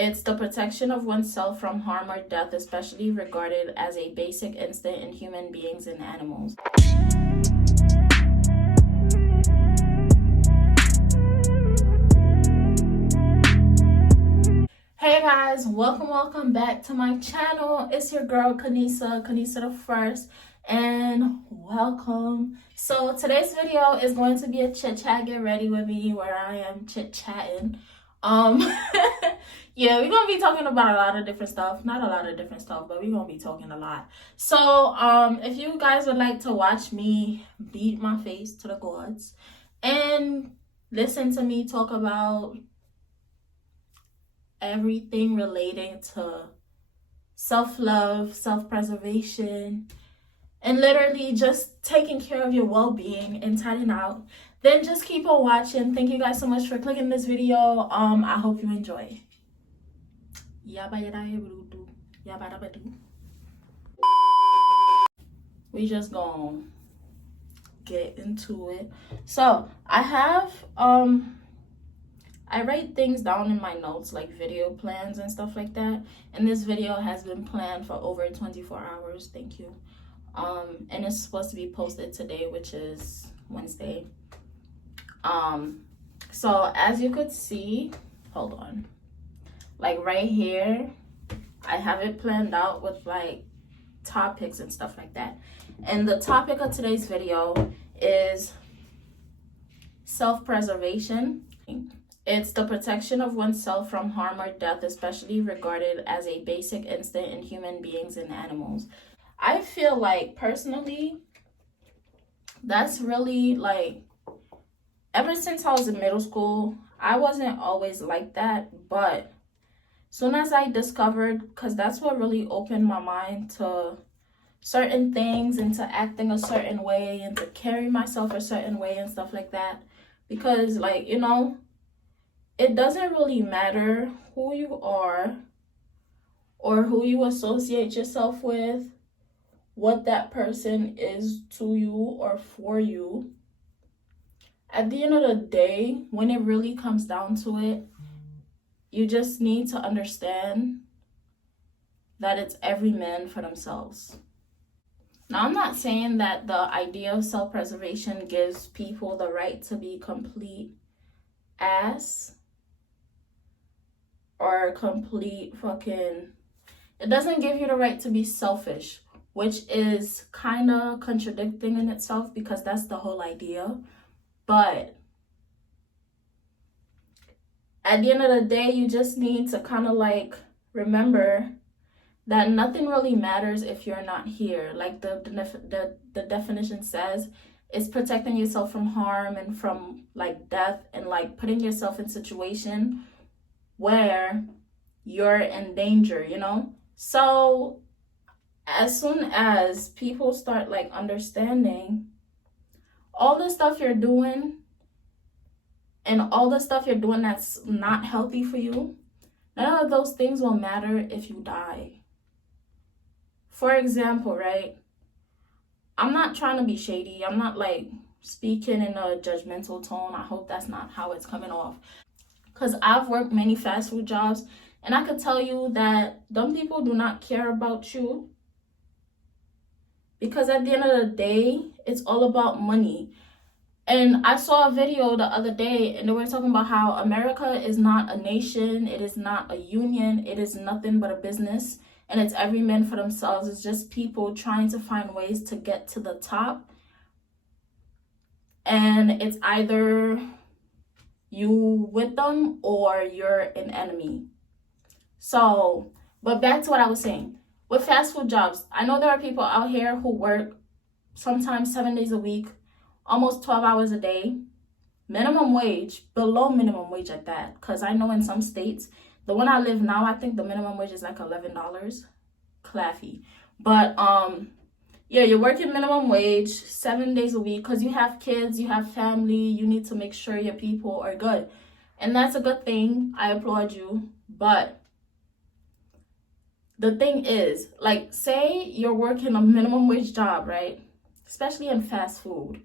It's the protection of oneself from harm or death, especially regarded as a basic instinct in human beings and animals. Hey guys, welcome back to my channel. It's your girl Kenissa the First, and welcome. So today's video is going to be a chit chat get ready with me, where I am chit chatting. Yeah, we're gonna be talking about a lot of different stuff. Not a lot of different stuff, but we're gonna be talking a lot. So if you guys would like to watch me beat my face to the gods and listen to me talk about everything relating to self-love, self-preservation, and literally just taking care of your well-being and tidying out, then just keep on watching. Thank you guys so much for clicking this video. I hope you enjoy. We just gonna get into it. So I have I write things down in my notes, like video plans and stuff like that. And this video has been planned for over 24 hours. Thank you. And it's supposed to be posted today, which is Wednesday. So as you could see, hold on. Like right here, I have it planned out with like topics and stuff like that. And the topic of today's video is self-preservation. It's the protection of oneself from harm or death, especially regarded as a basic instinct in human beings and animals. I feel like, personally, that's really like, ever since I was in middle school, I wasn't always like that. But soon as I discovered, because that's what really opened my mind to certain things and to acting a certain way and to carry myself a certain way and stuff like that. Because, like, you know, it doesn't really matter who you are or who you associate yourself with, what that person is to you or for you. At the end of the day, when it really comes down to it, you just need to understand that it's every man for themselves. Now, I'm not saying that the idea of self-preservation gives people the right to be complete ass or complete fucking, it doesn't give you the right to be selfish, which is kind of contradicting in itself, because that's the whole idea. But at the end of the day, you just need to kind of like remember that nothing really matters if you're not here. Like the definition says, it's protecting yourself from harm and from like death, and like putting yourself in situation where you're in danger, you know? So as soon as people start like understanding all the stuff you're doing and all the stuff you're doing that's not healthy for you, none of those things will matter if you die. For example, right? I'm not trying to be shady. I'm not like speaking in a judgmental tone. I hope that's not how it's coming off. Because I've worked many fast food jobs, and I could tell you that them people do not care about you. Because at the end of the day, it's all about money. And I saw a video the other day, and they were talking about how America is not a nation. It is not a union. It is nothing but a business. And it's every man for themselves. It's just people trying to find ways to get to the top. And it's either you with them or you're an enemy. So, but back to what I was saying. With fast food jobs, I know there are people out here who work sometimes 7 days a week, almost 12 hours a day, minimum wage, below minimum wage at that. Because I know in some states, the one I live now, I think the minimum wage is like $11. Claffy. But yeah, you're working minimum wage 7 days a week because you have kids, you have family, you need to make sure your people are good. And that's a good thing. I applaud you. But the thing is, like, say you're working a minimum wage job, right? Especially in fast food.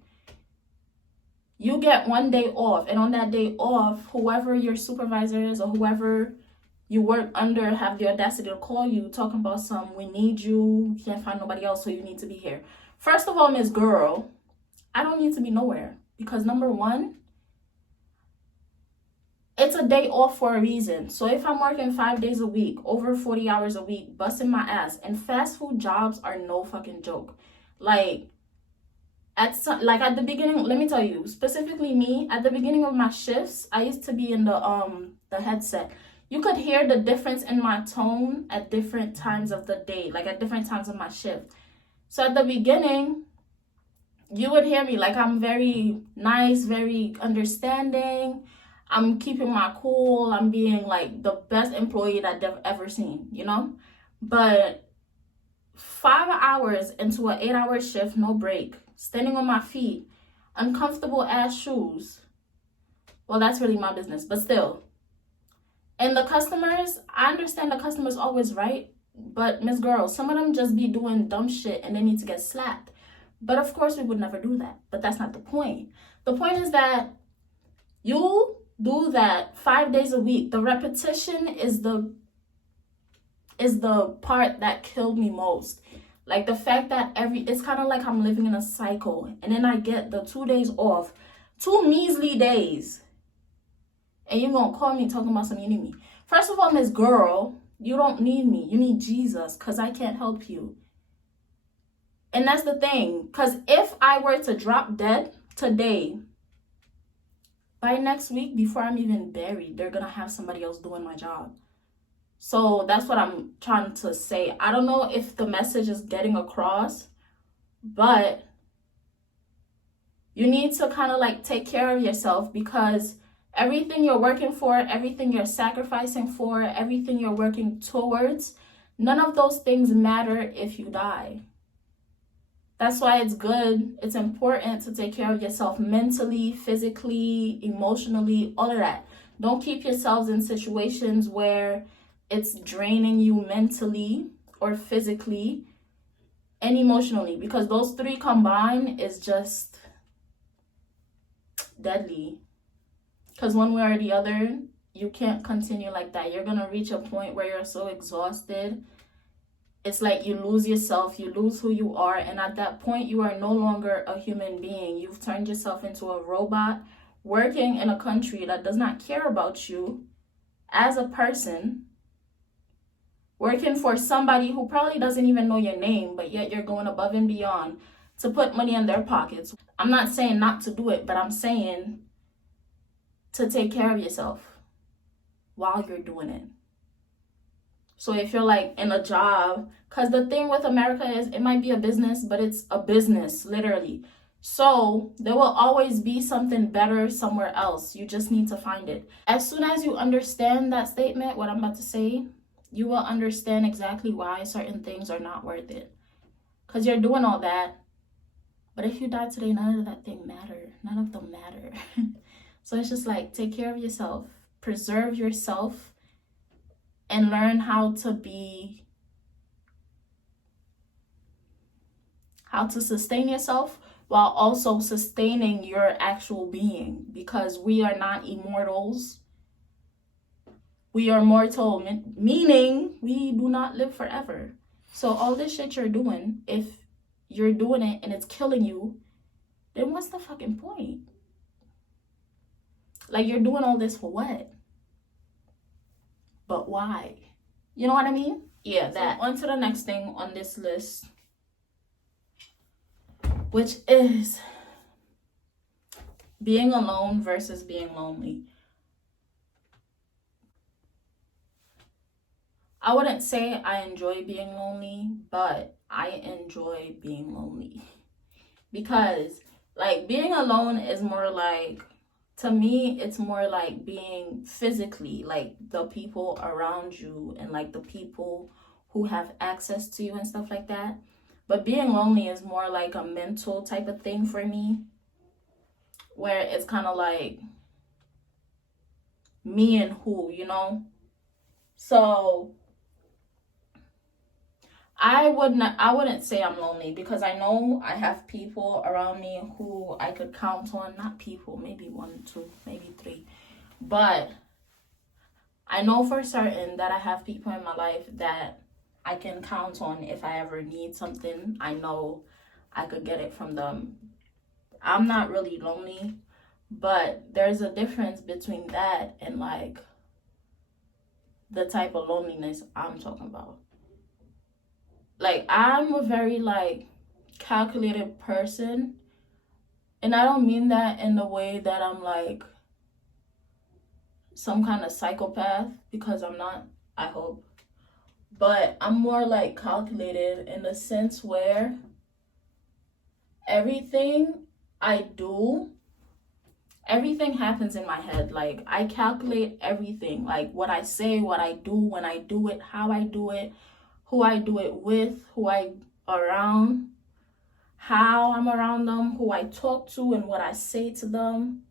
You get 1 day off, and on that day off, whoever your supervisor is or whoever you work under have the audacity to call you talking about we need you, can't find nobody else, so you need to be here. First of all, Miss Girl, I don't need to be nowhere because number one, it's a day off for a reason. So if I'm working 5 days a week, over 40 hours a week, busting my ass, and fast food jobs are no fucking joke. Like at the beginning, let me tell you, specifically me, at the beginning of my shifts, I used to be in the headset. You could hear the difference in my tone at different times of the day, like at different times of my shift. So at the beginning, you would hear me like I'm very nice, very understanding. I'm keeping my cool. I'm being like the best employee that they've ever seen, you know? But 5 hours into an 8-hour shift, no break, standing on my feet, uncomfortable ass shoes. Well, that's really my business, but still. And the customers, I understand the customers always right, but Miss Girl, some of them just be doing dumb shit and they need to get slapped. But of course, we would never do that. But that's not the point. The point is that you do that 5 days a week. The repetition is the part that killed me most. Like the fact that it's kind of like I'm living in a cycle, and then I get the 2 days off, 2 measly days, and you're gonna call me talking about something you need me. First of all, Miss Girl, you don't need me. You need Jesus, because I can't help you. And that's the thing, because if I were to drop dead today, by next week, before I'm even buried, they're gonna have somebody else doing my job. So that's what I'm trying to say. I don't know if the message is getting across, but you need to kind of like take care of yourself, because everything you're working for, everything you're sacrificing for, everything you're working towards, none of those things matter if you die. That's why it's important to take care of yourself mentally, physically, emotionally, all of that. Don't keep yourselves in situations where it's draining you mentally or physically and emotionally, because those 3 combined is just deadly. Because one way or the other, you can't continue like that. You're going to reach a point where you're so exhausted. It's like you lose yourself, you lose who you are, and at that point, you are no longer a human being. You've turned yourself into a robot working in a country that does not care about you as a person, working for somebody who probably doesn't even know your name, but yet you're going above and beyond to put money in their pockets. I'm not saying not to do it, but I'm saying to take care of yourself while you're doing it. So if you're like in a job, because the thing with America is it might be a business, but it's a business, literally. So there will always be something better somewhere else. You just need to find it. As soon as you understand that statement, what I'm about to say, you will understand exactly why certain things are not worth it. Because you're doing all that. But if you die today, none of that thing matter. None of them matter. So it's just like, take care of yourself. Preserve yourself. And learn how to sustain yourself while also sustaining your actual being, because we are not immortals. We are mortal, meaning we do not live forever. So all this shit you're doing, if you're doing it and it's killing you, then what's the fucking point? Like, you're doing all this for what? But why? You know what I mean? Yeah, that. So on to the next thing on this list, which is being alone versus being lonely. I wouldn't say I enjoy being lonely, but I enjoy being lonely. Because, like, being alone is more like, to me, it's more like being physically, like the people around you and like the people who have access to you and stuff like that. But being lonely is more like a mental type of thing for me, where it's kind of like me and who, you know? So I wouldn't say I'm lonely, because I know I have people around me who I could count on. Not people, maybe 1, 2, maybe 3. But I know for certain that I have people in my life that I can count on. If I ever need something, I know I could get it from them. I'm not really lonely, but there's a difference between that and like the type of loneliness I'm talking about. Like, I'm a very like calculated person, and I don't mean that in the way that I'm like some kind of psychopath, because I'm not, I hope. But I'm more like calculated in the sense where everything I do, everything happens in my head. Like, I calculate everything, like what I say, what I do, when I do it, how I do it, who I do it with, who I around, how I'm around them, who I talk to, and what I say to them.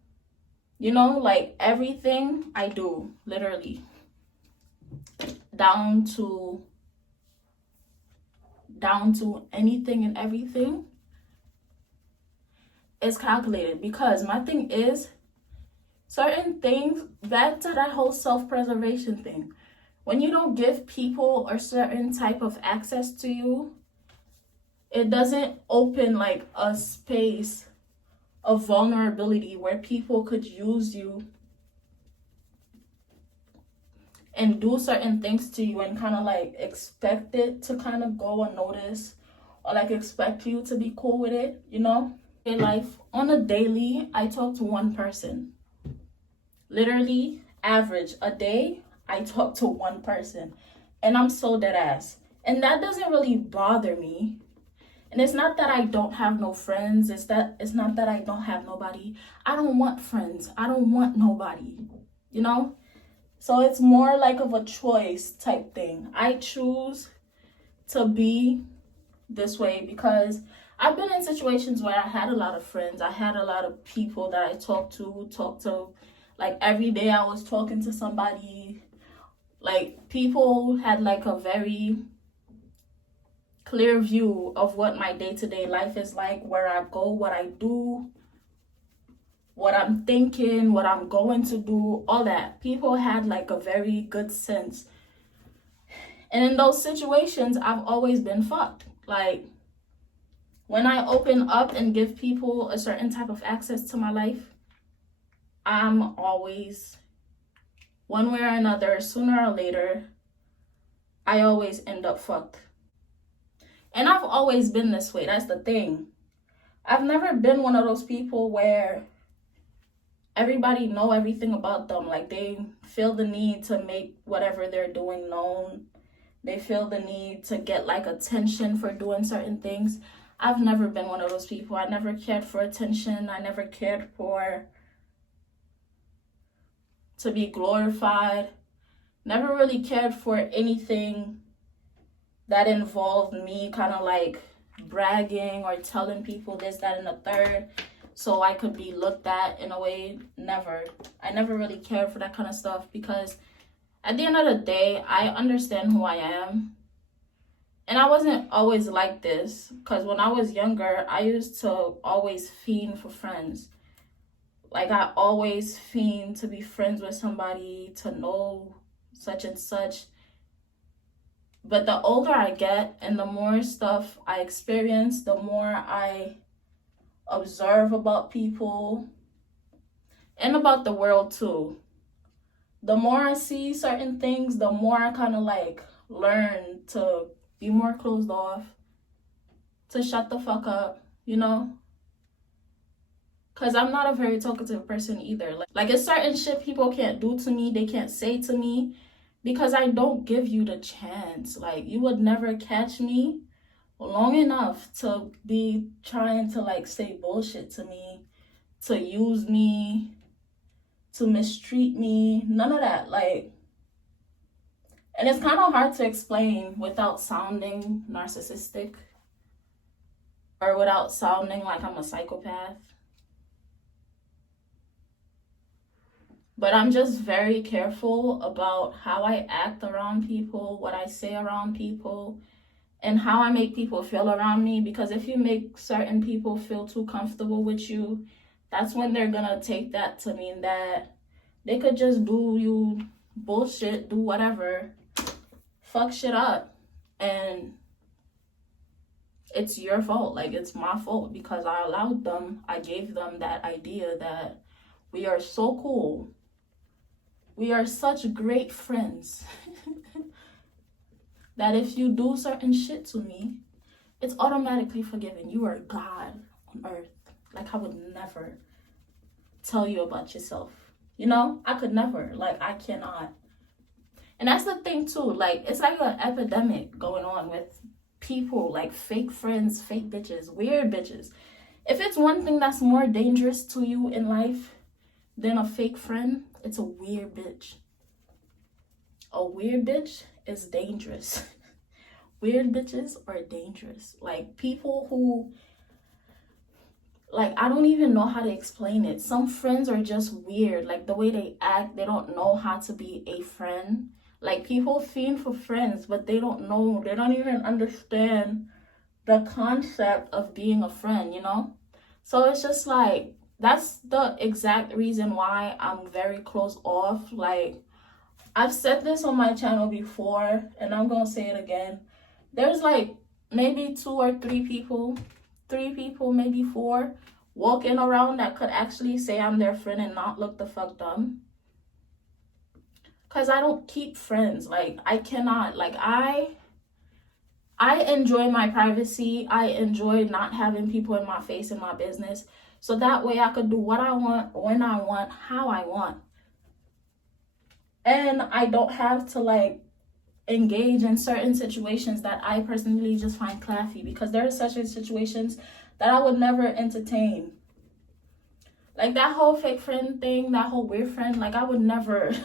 You know, like everything I do, literally, down to anything and everything is calculated. Because my thing is, certain things, back to that whole self-preservation thing, when you don't give people a certain type of access to you, it doesn't open like a space of vulnerability where people could use you and do certain things to you and kind of like expect it to kind of go unnoticed, or like expect you to be cool with it, you know? In life, on a daily, I talk to one person. Literally, average a day, I talk to one person. And I'm so dead ass. And that doesn't really bother me. And it's not that I don't have no friends. It's not that I don't have nobody. I don't want friends. I don't want nobody, you know? So it's more like of a choice type thing. I choose to be this way because I've been in situations where I had a lot of friends. I had a lot of people that I talked to. Like every day I was talking to somebody. Like people had like a very clear view of what my day-to-day life is like, where I go, what I do, what I'm thinking, what I'm going to do, all that. People had like a very good sense. And in those situations, I've always been fucked. Like, when I open up and give people a certain type of access to my life, I'm always, one way or another, sooner or later, I always end up fucked. And I've always been this way. That's the thing. I've never been one of those people where everybody know everything about them. Like, they feel the need to make whatever they're doing known. They feel the need to get like attention for doing certain things. I've never been one of those people. I never cared for attention. I never cared for to be glorified. Never really cared for anything that involved me kind of like bragging or telling people this, that, and the third, so I could be looked at in a way. Never. I never really cared for that kind of stuff, because at the end of the day, I understand who I am. And I wasn't always like this, because when I was younger, I used to always fiend for friends. Like, I always fiend to be friends with somebody, to know such and such. But the older I get and the more stuff I experience, the more I observe about people and about the world too. The more I see certain things, the more I kind of like learn to be more closed off, to shut the fuck up, you know? Because I'm not a very talkative person either. Like, it's certain shit people can't do to me, they can't say to me, because I don't give you the chance. Like, you would never catch me long enough to be trying to like say bullshit to me, to use me, to mistreat me. None of that. Like, and it's kind of hard to explain without sounding narcissistic or without sounding like I'm a psychopath. But I'm just very careful about how I act around people, what I say around people, and how I make people feel around me. Because if you make certain people feel too comfortable with you, that's when they're gonna take that to mean that they could just do you bullshit, do whatever, fuck shit up, and it's your fault. Like, it's my fault because I allowed them, I gave them that idea that we are so cool, we are such great friends, that if you do certain shit to me, it's automatically forgiven. You are God on earth. Like, I would never tell you about yourself. You know, I could never. Like, I cannot. And that's the thing too. Like, it's like an epidemic going on with people, like fake friends, fake bitches, weird bitches. If it's one thing that's more dangerous to you in life than a fake friend, it's a weird bitch. A weird bitch is dangerous. Weird bitches are dangerous. Like, people who, like, I don't even know how to explain it. Some friends are just weird. Like, the way they act, they don't know how to be a friend. Like, people fiend for friends, but they don't know. They don't even understand the concept of being a friend, you know? So it's just like, that's the exact reason why I'm very closed off. Like, I've said this on my channel before, and I'm gonna say it again. There's like maybe 2 or 3 people, maybe 4, walking around that could actually say I'm their friend and not look the fuck dumb. Because I don't keep friends. Like, I cannot. Like, I enjoy my privacy. I enjoy not having people in my face in my business. So that way I could do what I want, when I want, how I want. And I don't have to, like, engage in certain situations that I personally just find classy. Because there are such situations that I would never entertain. Like, that whole fake friend thing, that whole weird friend, like, I would never...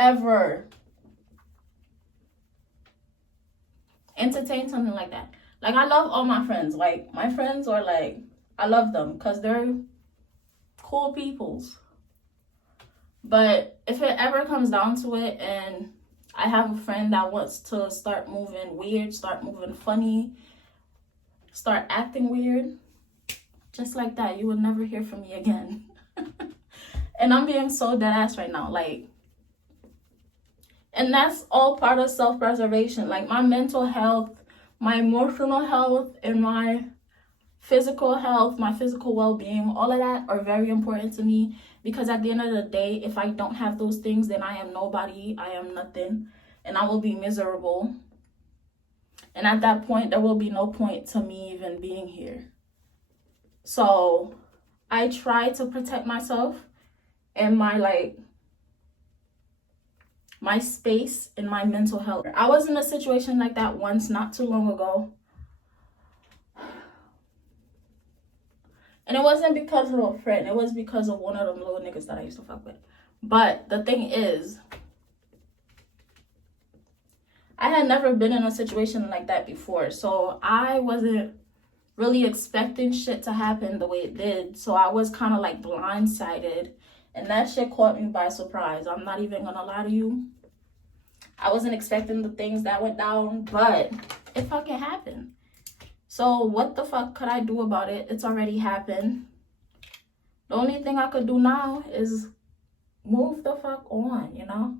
ever entertain something like that. Like, I love all my friends. Like, my friends are like, I love them because they're cool peoples. But if it ever comes down to it and I have a friend that wants to start moving weird, start moving funny, start acting weird, just like that, you will never hear from me again. And I'm being so dead ass right now. Like, and that's all part of self-preservation. Like, my mental health, my emotional health, and my physical health, my physical well-being, all of that are very important to me. Because at the end of the day, if I don't have those things, then I am nobody, I am nothing, and I will be miserable. And at that point, there will be no point to me even being here. So I try to protect myself and my space and my mental health. I was in a situation like that once, not too long ago. And it wasn't because of a friend. It was because of one of them little niggas that I used to fuck with. But the thing is, I had never been in a situation like that before. So I wasn't really expecting shit to happen the way it did. So I was kind of like blindsided. And that shit caught me by surprise. I'm not even gonna lie to you. I wasn't expecting the things that went down, but it fucking happened. So what the fuck could I do about it? It's already happened. The only thing I could do now is move the fuck on, you know?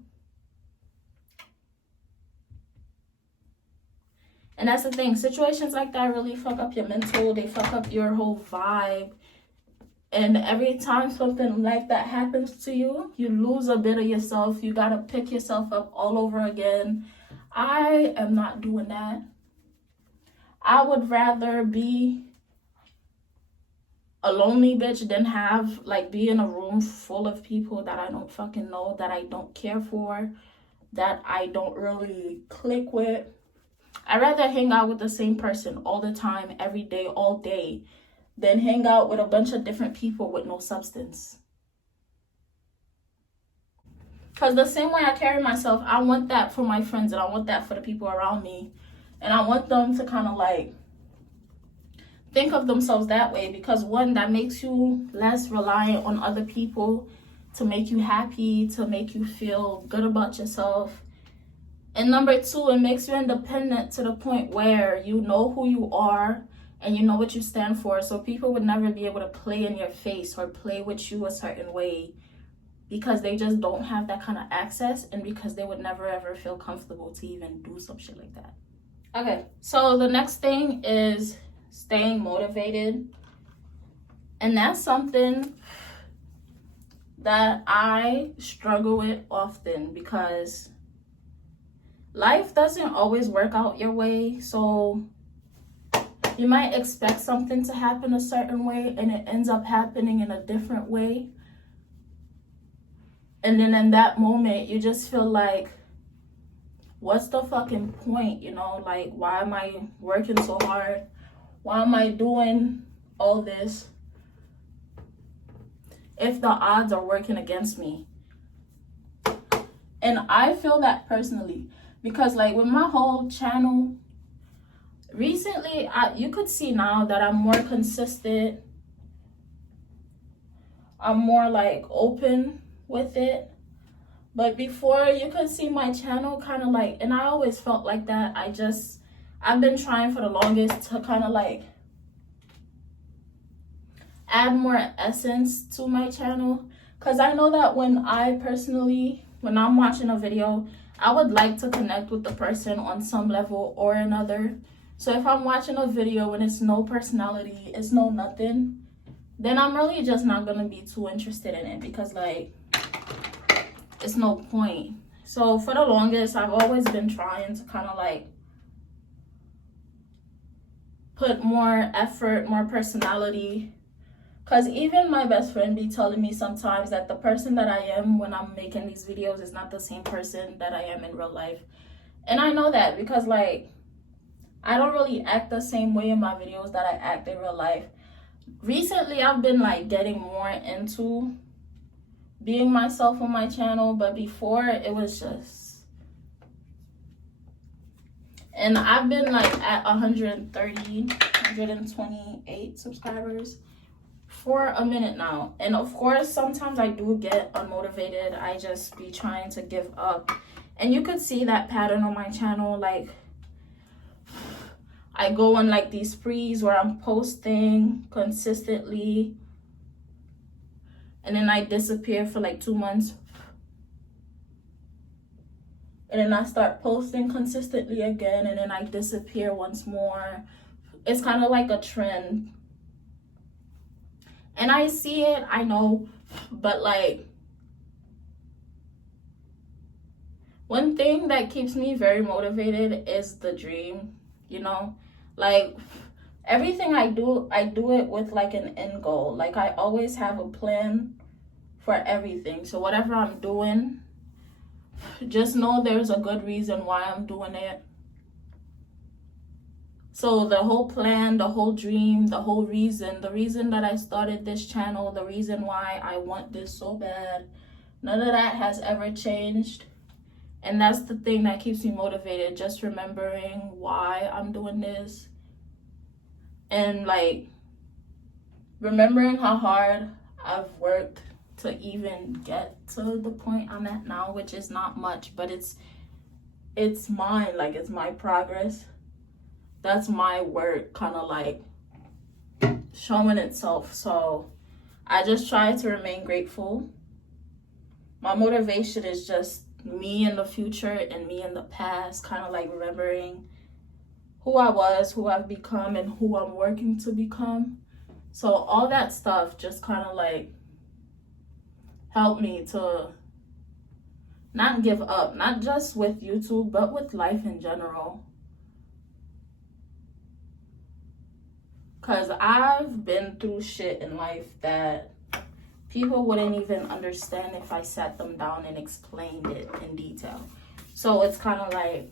And that's the thing. Situations like that really fuck up your mental. They fuck up your whole vibe. And every time something like that happens to you, you lose a bit of yourself. You gotta pick yourself up all over again. I am not doing that. I would rather be a lonely bitch than be in a room full of people that I don't fucking know, that I don't care for, that I don't really click with. I'd rather hang out with the same person all the time, every day, all day, than hang out with a bunch of different people with no substance. Because the same way I carry myself, I want that for my friends and I want that for the people around me. And I want them to kind of like think of themselves that way, because one, that makes you less reliant on other people to make you happy, to make you feel good about yourself. And number two, it makes you independent to the point where you know who you are and you know what you stand for. So people would never be able to play in your face or play with you a certain way because they just don't have that kind of access, and because they would never ever feel comfortable to even do some shit like that. Okay, so the next thing is staying motivated. And that's something that I struggle with often, because life doesn't always work out your way. So you might expect something to happen a certain way and it ends up happening in a different way. And then in that moment, you just feel like, what's the fucking point? You know, like, why am I working so hard? Why am I doing all this if the odds are working against me? And I feel that personally, because like with my whole channel recently, you could see now that I'm more consistent. I'm more like open with it. But before, you could see my channel kind of like, and I always felt like that. I've been trying for the longest to kind of like add more essence to my channel, because I know that when I'm watching a video, I would like to connect with the person on some level or another. So if I'm watching a video and it's no personality, it's no nothing, then I'm really just not gonna be too interested in it, because like, it's no point. So for the longest, I've always been trying to kind of like put more effort, more personality. Because even my best friend be telling me sometimes that the person that I am when I'm making these videos is not the same person that I am in real life. And I know that because like, I don't really act the same way in my videos that I act in real life. Recently, I've been like getting more into being myself on my channel, but before it was just, and I've been like at 128 subscribers for a minute now. And of course, sometimes I do get unmotivated. I just be trying to give up. And you could see that pattern on my channel. Like, I go on like these sprees where I'm posting consistently, and then I disappear for like 2 months. And then I start posting consistently again, and then I disappear once more. It's kind of like a trend. And I see it, I know, but like, one thing that keeps me very motivated is the dream, you know? Like, everything I do it with like an end goal. Like, I always have a plan for everything. So whatever I'm doing, just know there's a good reason why I'm doing it. So the whole plan, the whole dream, the whole reason, the reason that I started this channel, the reason why I want this so bad, none of that has ever changed. And that's the thing that keeps me motivated, just remembering why I'm doing this. And like, remembering how hard I've worked to even get to the point I'm at now, which is not much, but it's mine, like it's my progress. That's my work kind of like showing itself. So I just try to remain grateful. My motivation is just me in the future and me in the past, kind of like remembering who I was, who I've become, and who I'm working to become. So all that stuff just kind of like helped me to not give up, not just with YouTube, but with life in general. Because I've been through shit in life that people wouldn't even understand if I sat them down and explained it in detail. So it's kind of like,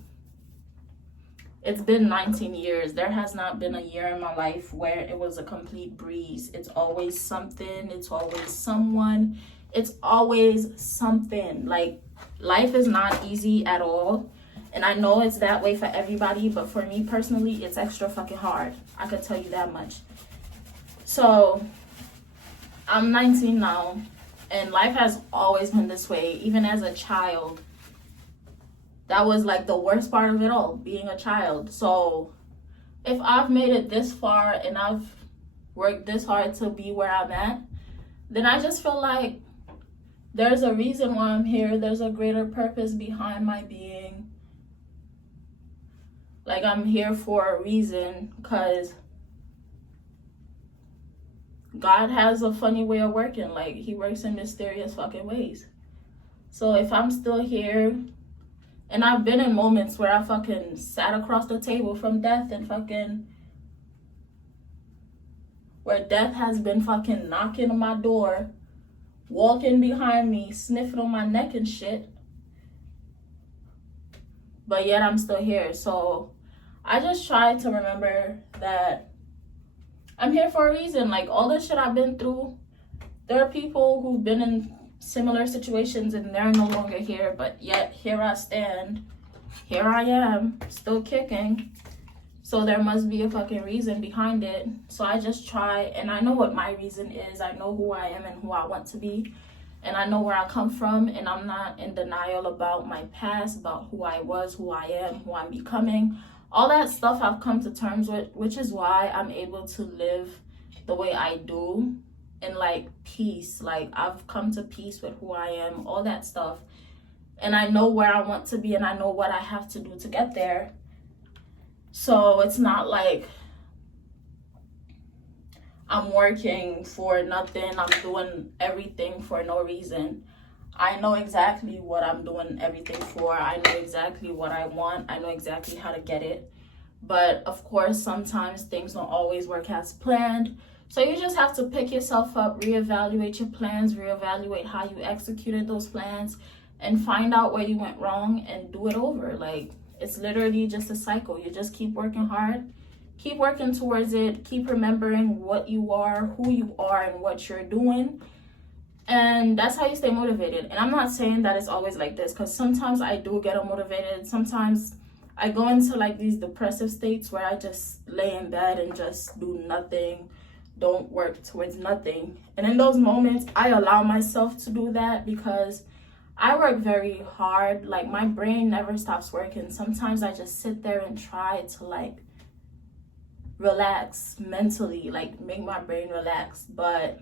it's been 19 years. There has not been a year in my life where it was a complete breeze. It's always something. It's always someone. It's always something. Like, life is not easy at all. And I know it's that way for everybody, but for me personally, it's extra fucking hard. I could tell you that much. So, I'm 19 now, and life has always been this way. Even as a child, that was like the worst part of it all, being a child. So, if I've made it this far and I've worked this hard to be where I'm at, then I just feel like There's a reason why I'm here. There's a greater purpose behind my being. Like, I'm here for a reason, because God has a funny way of working. Like, he works in mysterious fucking ways. So if I'm still here, and I've been in moments where I fucking sat across the table from death, and fucking, where death has been fucking knocking on my door, walking behind me, sniffing on my neck and shit. But yet I'm still here. So I just try to remember that I'm here for a reason. Like, all the shit I've been through, there are people who've been in similar situations and they're no longer here, but yet here I stand. Here I am, still kicking. So there must be a fucking reason behind it. So I just try, and I know what my reason is. I know who I am and who I want to be. And I know where I come from, and I'm not in denial about my past, about who I was, who I am, who I'm becoming. All that stuff I've come to terms with, which is why I'm able to live the way I do in, like, peace. Like, I've come to peace with who I am, all that stuff. And I know where I want to be, and I know what I have to do to get there. So it's not like I'm working for nothing. I'm doing everything for no reason. I know exactly what I'm doing everything for. I know exactly what I want. I know exactly how to get it. But of course, sometimes things don't always work as planned. So you just have to pick yourself up, reevaluate your plans, reevaluate how you executed those plans, and find out where you went wrong and do it over. Like, it's literally just a cycle. You just keep working hard, keep working towards it, keep remembering what you are, who you are, and what you're doing. And that's how you stay motivated. And I'm not saying that it's always like this, because sometimes I do get unmotivated. Sometimes I go into, like, these depressive states where I just lay in bed and just do nothing, don't work towards nothing. And in those moments, I allow myself to do that because I work very hard. Like, my brain never stops working. Sometimes I just sit there and try to, like, relax mentally, like, make my brain relax. But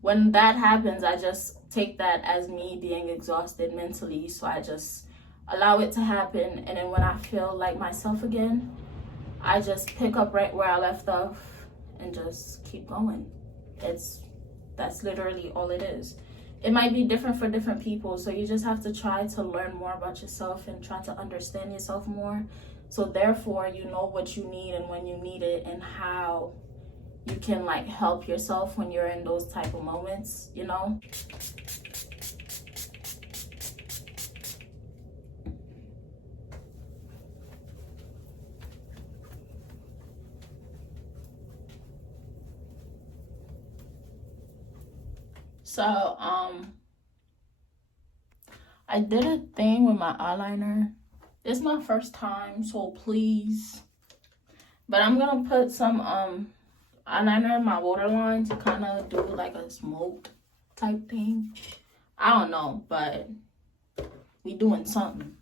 when that happens, I just take that as me being exhausted mentally. So I just allow it to happen. And then when I feel like myself again, I just pick up right where I left off and just keep going. That's literally all it is. It might be different for different people, so you just have to try to learn more about yourself and try to understand yourself more. So therefore, you know what you need and when you need it, and how you can, like, help yourself when you're in those type of moments, you know? So, I did a thing with my eyeliner. It's my first time, so please. But I'm gonna put some eyeliner in my waterline to kind of do like a smoke type thing. I don't know, but we doing something.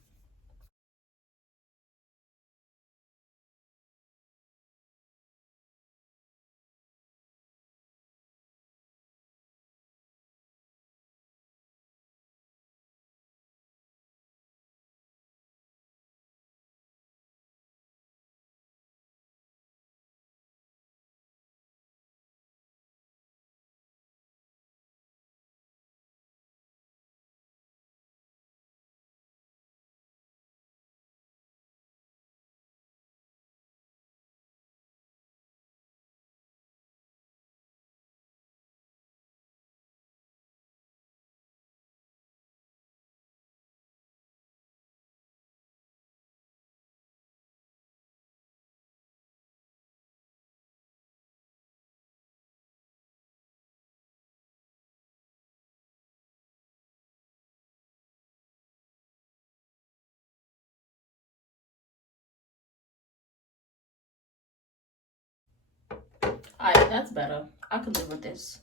Alright, that's better. I could live with this.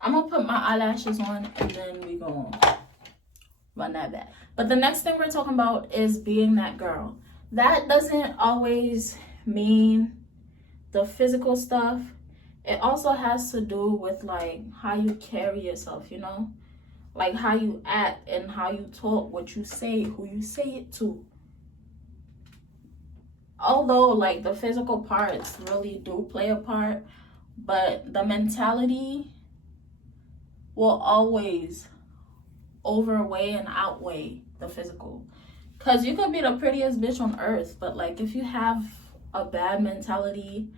I'm gonna put my eyelashes on and then we gonna run that back. But the next thing we're talking about is being that girl. That doesn't always mean the physical stuff. It also has to do with, like, how you carry yourself, you know? Like how you act and how you talk, what you say, who you say it to. Although like the physical parts really do play a part, but the mentality will always overweigh and outweigh the physical. Because you could be the prettiest bitch on earth, but like if you have a bad mentality,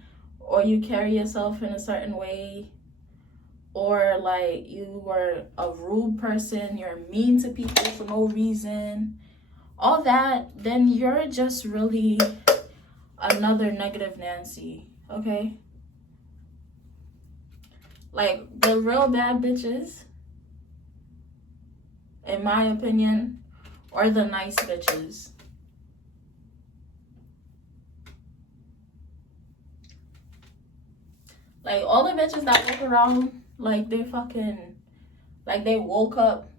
or you carry yourself in a certain way, or like you were a rude person, you're mean to people for no reason, all that, then you're just really another negative Nancy, okay? Like the real bad bitches, in my opinion, are the nice bitches. Like all the bitches that walk around like they fucking, like they woke up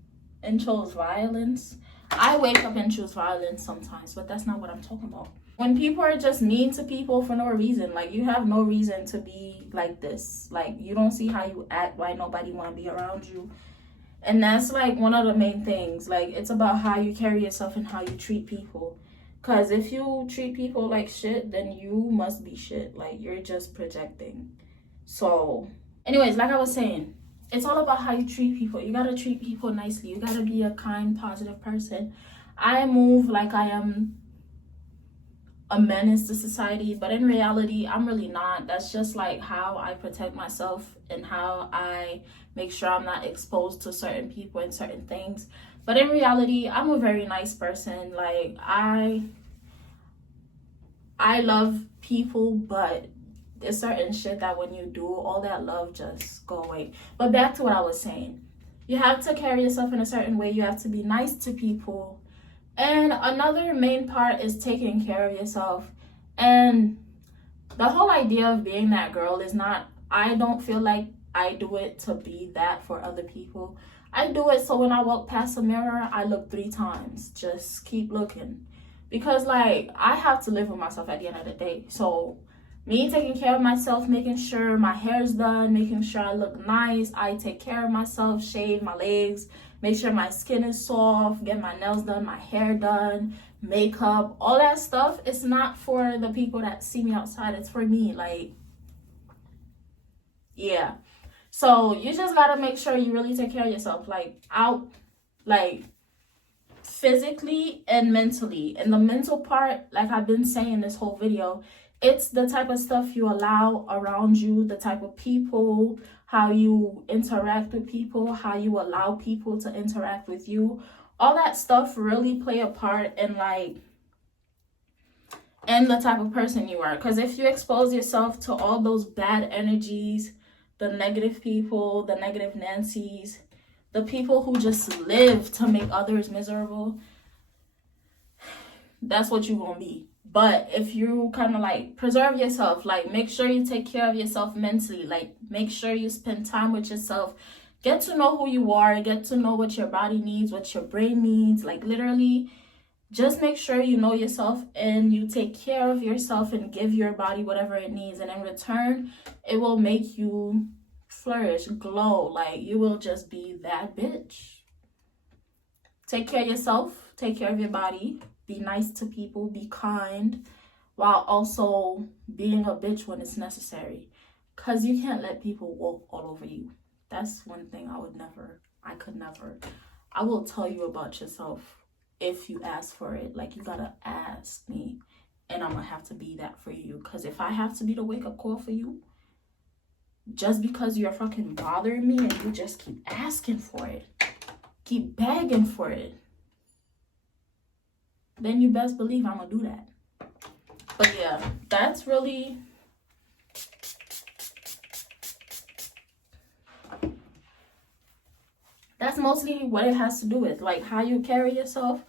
and chose violence. I wake up and choose violence sometimes, but that's not what I'm talking about. When people are just mean to people for no reason, like you have no reason to be like this. Like you don't see how you act, why nobody want to be around you. And that's like one of the main things. Like it's about how you carry yourself and how you treat people. Because if you treat people like shit, then you must be shit. Like you're just projecting. So anyways, like I was saying, it's all about how you treat people. You gotta treat people nicely. You gotta be a kind, positive person. I move like I am a menace to society, but in reality, I'm really not. That's just like how I protect myself and how I make sure I'm not exposed to certain people and certain things. But in reality, I'm a very nice person. Like I love people, but there's certain shit that when you do, all that love just go away. But back to what I was saying. You have to carry yourself in a certain way. You have to be nice to people. And another main part is taking care of yourself. And the whole idea of being that girl is not, I don't feel like I do it to be that for other people. I do it so when I walk past a mirror, I look 3 times. Just keep looking. Because like, I have to live with myself at the end of the day. So me taking care of myself, making sure my hair's done, making sure I look nice, I take care of myself, shave my legs, make sure my skin is soft, get my nails done, my hair done, makeup, all that stuff. It's not for the people that see me outside. It's for me. Like, yeah. So you just gotta make sure you really take care of yourself. Like, out, like, physically and mentally. And the mental part, like I've been saying this whole video, it's the type of stuff you allow around you, the type of people, how you interact with people, how you allow people to interact with you. All that stuff really play a part in like, and the type of person you are. Because if you expose yourself to all those bad energies, the negative people, the negative Nancys, the people who just live to make others miserable, that's what you're gonna be. But if you kind of like preserve yourself, like make sure you take care of yourself mentally, like make sure you spend time with yourself, get to know who you are, get to know what your body needs, what your brain needs, like literally just make sure you know yourself and you take care of yourself and give your body whatever it needs. And in return, it will make you flourish, glow, like you will just be that bitch. Take care of yourself, take care of your body, be nice to people, be kind, while also being a bitch when it's necessary. Because you can't let people walk all over you. That's one thing I could never. I will tell you about yourself if you ask for it. Like, you gotta ask me, and I'm gonna have to be that for you. Because if I have to be the wake-up call for you, just because you're fucking bothering me and you just keep asking for it, keep begging for it, then you best believe I'm gonna do that. But yeah, that's really that's mostly what it has to do with, like how you carry yourself,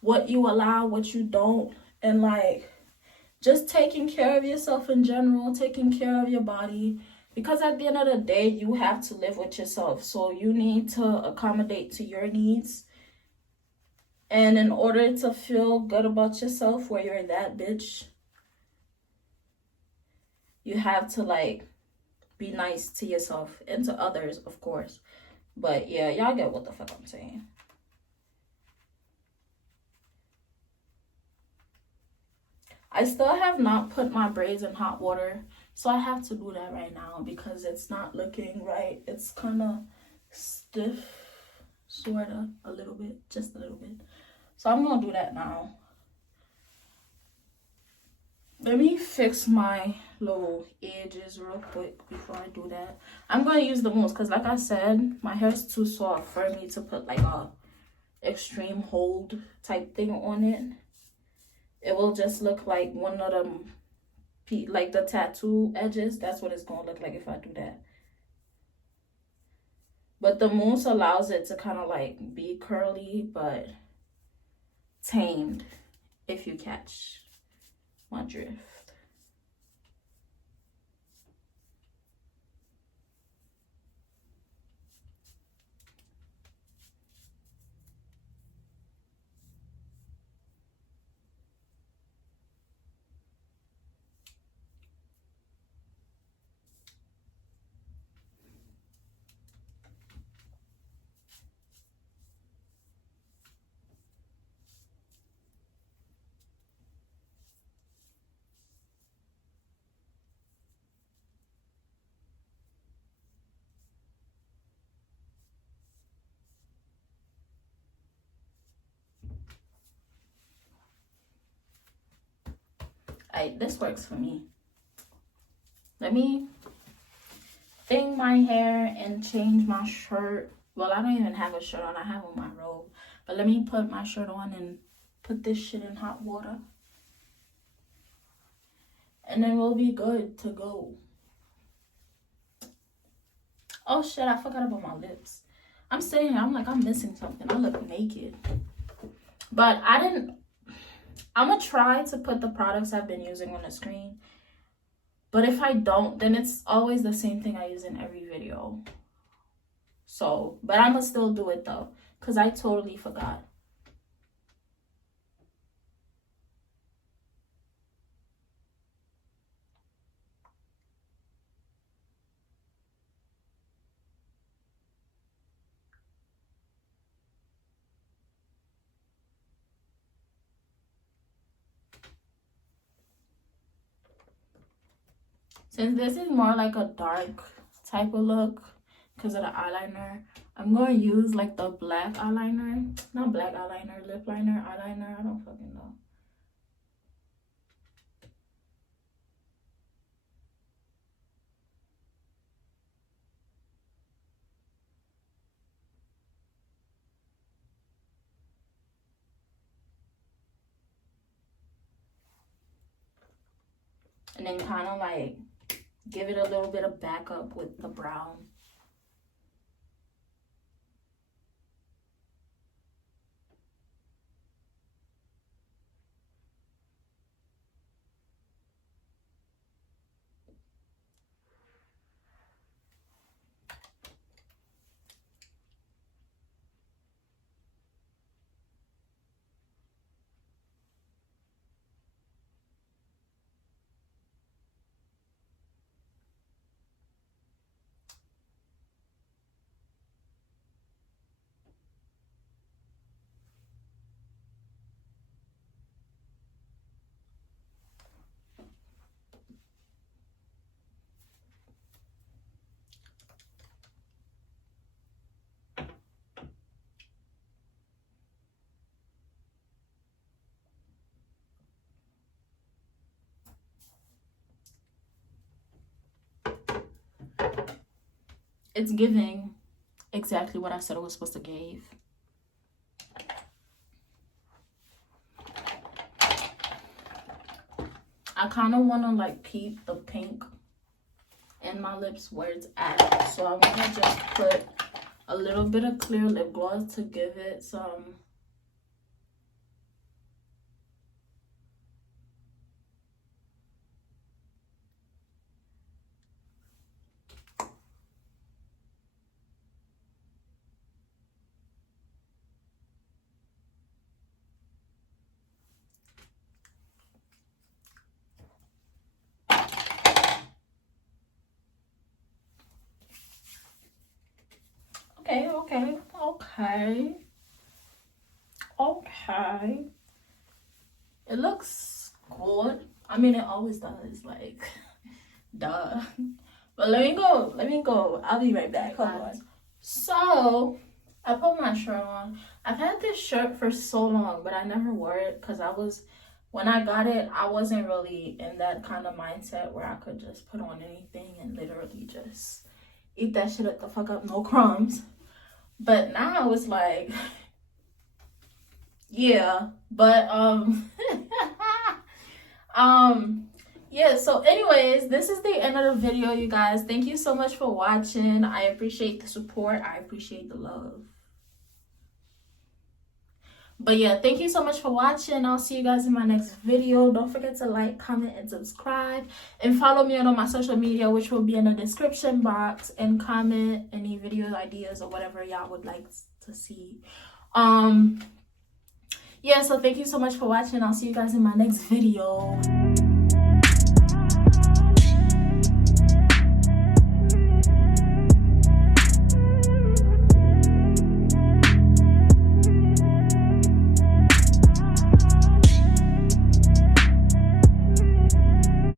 what you allow, what you don't, and like just taking care of yourself in general, taking care of your body. Because at the end of the day, you have to live with yourself. So you need to accommodate to your needs. And in order to feel good about yourself, where you're that bitch, you have to like be nice to yourself and to others, of course. But yeah, y'all get what the fuck I'm saying. I still have not put my braids in hot water, so I have to do that right now because it's not looking right. It's kind of stiff, sort of, a little bit, just a little bit. So I'm gonna do that now. Let me fix my little edges real quick before I do that. I'm gonna use the mousse because, like I said, my hair is too soft for me to put like a extreme hold type thing on it. It will just look like one of them, like the tattoo edges. That's what it's gonna look like if I do that. But the mousse allows it to kind of like be curly but tamed, if you catch my drift. This works for me. Let me thing my hair and change my shirt. Well, I don't even have a shirt on. I have on my robe. But let me put my shirt on and put this shit in hot water. And then we'll be good to go. Oh shit, I forgot about my lips. I'm sitting here, I'm like, I'm missing something. I look naked. But I'm gonna try to put the products I've been using on the screen. But if I don't, then it's always the same thing I use in every video. So, but I'm gonna still do it though, because I totally forgot. Since this is more like a dark type of look because of the eyeliner, I'm going to use like the black eyeliner. Not black eyeliner, lip liner, eyeliner. I don't fucking know. And then kind of like give it a little bit of backup with the brown. It's giving exactly what I said it was supposed to give. I kind of want to like keep the pink in my lips where it's at. So I'm going to just put a little bit of clear lip gloss to give it some Okay. It looks good. I mean, it always does. Like, duh. But let me go. I'll be right back. Hold on. So, I put my shirt on. I've had this shirt for so long, but I never wore it because when I got it, I wasn't really in that kind of mindset where I could just put on anything and literally just eat that shit the fuck up, no crumbs. But now it's like, yeah. But yeah, so anyways, this is the end of the video, you guys. Thank you so much for watching. I appreciate the support. I appreciate the love. But yeah, thank you so much for watching. I'll see you guys in my next video. Don't forget to like, comment, and subscribe. And follow me on all my social media, which will be in the description box. And comment any video ideas or whatever y'all would like to see. Yeah, so thank you so much for watching. I'll see you guys in my next video.